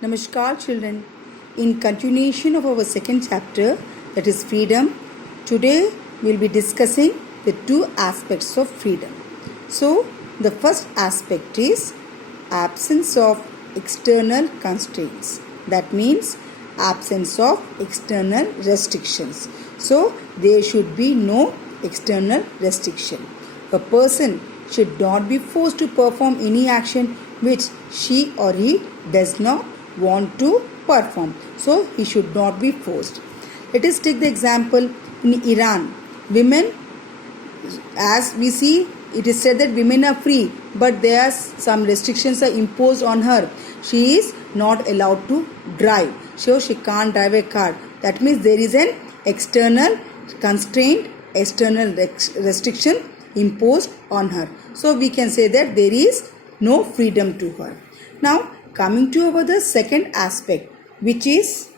Namaskar children. In continuation of our second chapter, that is freedom, today we will be discussing the two aspects of freedom. So the first aspect is absence of external constraints. That means absence of external restrictions. So there should be no external restriction. A person should not be forced to perform any action which she or he does not want to perform. So he should not be forced. Let us take the example in Iran. Women, as we see, it is said that women are free, but there are some restrictions are imposed on her. She is not allowed to drive. So she can't drive a car. That means there is an external constraint, external restriction imposed on her. So we can say that there is no freedom to her. Now coming to the second aspect, which is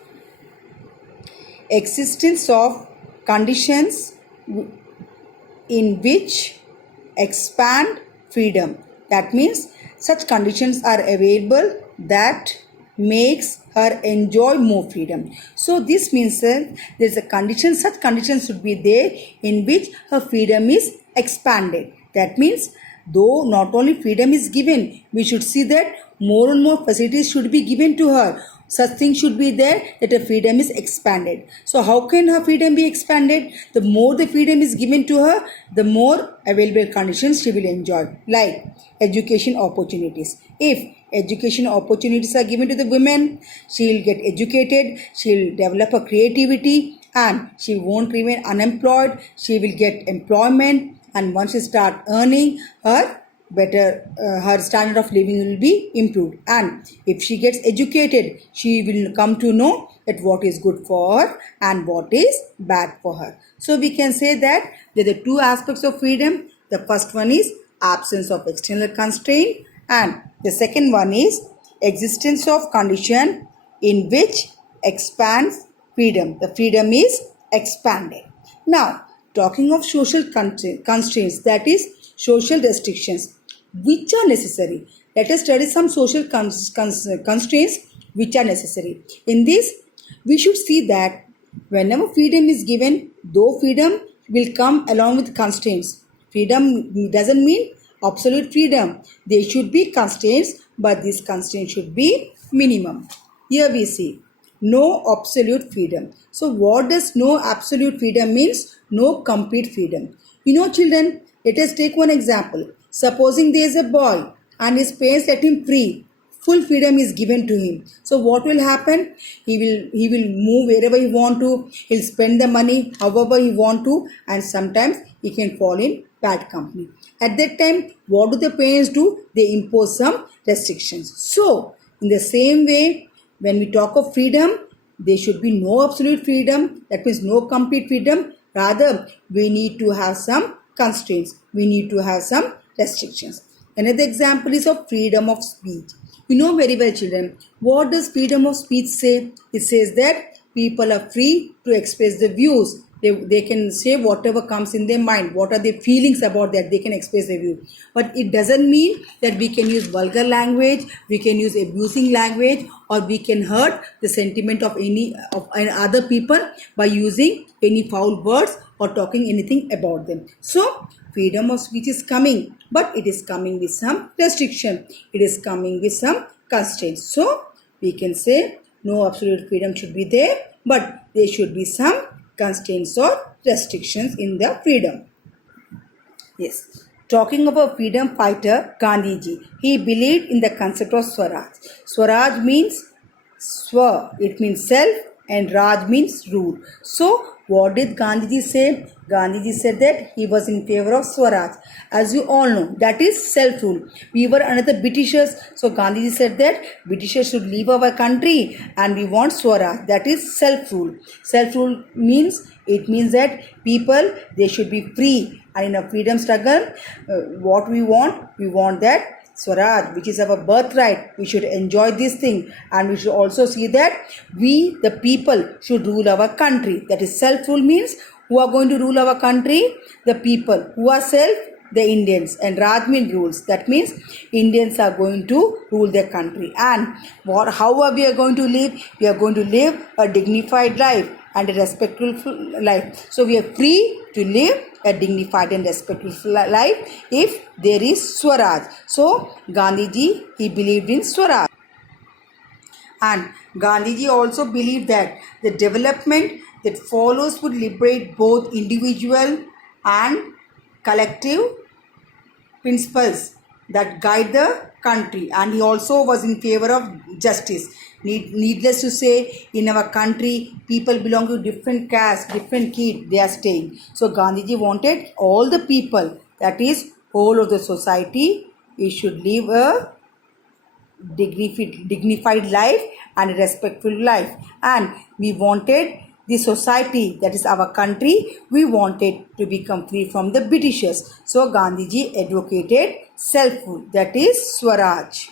existence of conditions in which expand freedom. That means such conditions are available that makes her enjoy more freedom. So this means that there is a condition, such conditions should be there in which her freedom is expanded. That means though not only freedom is given, we should see that more and more facilities should be given to her. Such things should be there that her freedom is expanded. So how can her freedom be expanded? The more the freedom is given to her, the more available conditions she will enjoy. Like education opportunities. If education opportunities are given to the women, she will get educated, she will develop her creativity and she won't remain unemployed. She will get employment, and once she start earning, her standard of living will be improved. And if she gets educated, she will come to know that what is good for her and what is bad for her. So we can say that there are two aspects of freedom. The first one is absence of external constraint, and the second one is existence of condition in which expands freedom. The freedom is expanded. Now talking of social constraints, that is social restrictions which are necessary. Let us study some social constraints which are necessary. In this, we should see that whenever freedom is given, though freedom will come along with constraints. Freedom doesn't mean absolute freedom. There should be constraints, but these constraints should be minimum. Here we see no absolute freedom. So what does no absolute freedom means? No complete freedom. Children, let us take one example. Supposing there is a boy and his parents let him free. Full freedom is given to him. So what will happen? He will move wherever he want to. He'll spend the money however he want to, and sometimes he can fall in bad company. At that time, what do the parents do? They impose some restrictions. So in the same way, when we talk of freedom, there should be no absolute freedom. That means no complete freedom. Rather, we need to have some constraints. We need to have some restrictions. Another example is of freedom of speech. You know very well, children, what does freedom of speech say? It says that people are free to express their views. They can say whatever comes in their mind. What are their feelings about that? They can express their view. But it doesn't mean that we can use vulgar language, we can use abusing language, or we can hurt the sentiment of any other people by using any foul words or talking anything about them. So freedom of speech is coming, but it is coming with some restriction. It is coming with some constraints. So we can say no absolute freedom should be there, but there should be some constraints or restrictions in the freedom. Yes. Talking about freedom fighter Gandhiji, he believed in the concept of Swaraj. Swaraj means Swa, it means self, and Raj means rule. So what did Gandhiji say? Gandhiji said that he was in favor of Swaraj. As you all know, that is self-rule. We were under the Britishers. So Gandhiji said that Britishers should leave our country and we want Swaraj. That is self-rule. Self-rule means, it means that people, they should be free. And in a freedom struggle, what we want that Swaraj, which is our birthright. We should enjoy this thing, and we should also see that we, the people, should rule our country. That is self-rule means who are going to rule our country? The people. Who are self? the Indians, and Raj means rules. That means Indians are going to rule their country. And how are we are going to live? We are going to live a dignified life and a respectful life. So we are free to live a dignified and respectful life if there is Swaraj. So Gandhiji, he believed in Swaraj. And Gandhiji also believed that the development that follows would liberate both individual and collective principles that guide the country. And he also was in favor of justice. Needless to say, in our country, people belong to different castes, different creed they are staying. So Gandhiji wanted all the people, that is, whole of the society, we should live a dignified life and a respectful life. And we wanted the society, that is our country, we wanted to become free from the Britishers. So Gandhiji advocated self-rule, that is Swaraj.